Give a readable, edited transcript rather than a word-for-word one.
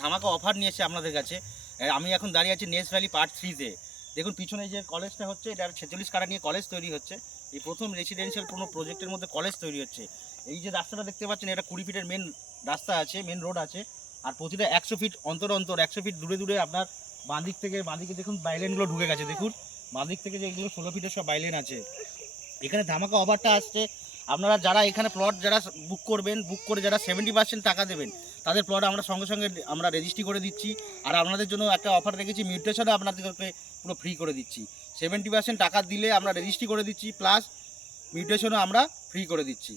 ধামাকা অফার নিয়ে এসে আপনাদের কাছে। আমি এখন দাঁড়িয়ে আছি নেস ভ্যালি পার্ট 3-তে। দেখুন পিছনে যে কলেজটা হচ্ছে, এটা 46 কাঠা নিয়ে কলেজ তৈরি হচ্ছে। এই প্রথম রেসিডেন্সিয়াল কোনো প্রজেক্টের মধ্যে কলেজ তৈরি হচ্ছে। এই যে রাস্তাটা দেখতে পাচ্ছেন, এটা 20 ফিটের মেন রাস্তা আছে, মেন রোড আছে। আর প্রতিটা 100 ফিট অন্তর 100 ফিট দূরে দূরে আপনার বাঁদিকে দেখুন বাইলেনগুলো ঢুকে গেছে। দেখুন বাঁদিক থেকে যে এগুলো 16 ফিটের সব বাইলেন আছে। এখানে ধামাকা অফারটা আসছে, আপনারা যারা এখানে প্লট যারা বুক করবেন, বুক করে যারা 70% টাকা দেবেন, তাদের প্লট আমরা সঙ্গে সঙ্গে আমরা রেজিস্ট্রি করে দিচ্ছি। আর আপনাদের জন্য একটা অফার রেখেছি, মিউটেশনও আপনাদেরকে পুরো ফ্রি করে দিচ্ছি। 70% টাকা দিলে আমরা রেজিস্ট্রি করে দিচ্ছি, প্লাস মিউটেশনও আমরা ফ্রি করে দিচ্ছি।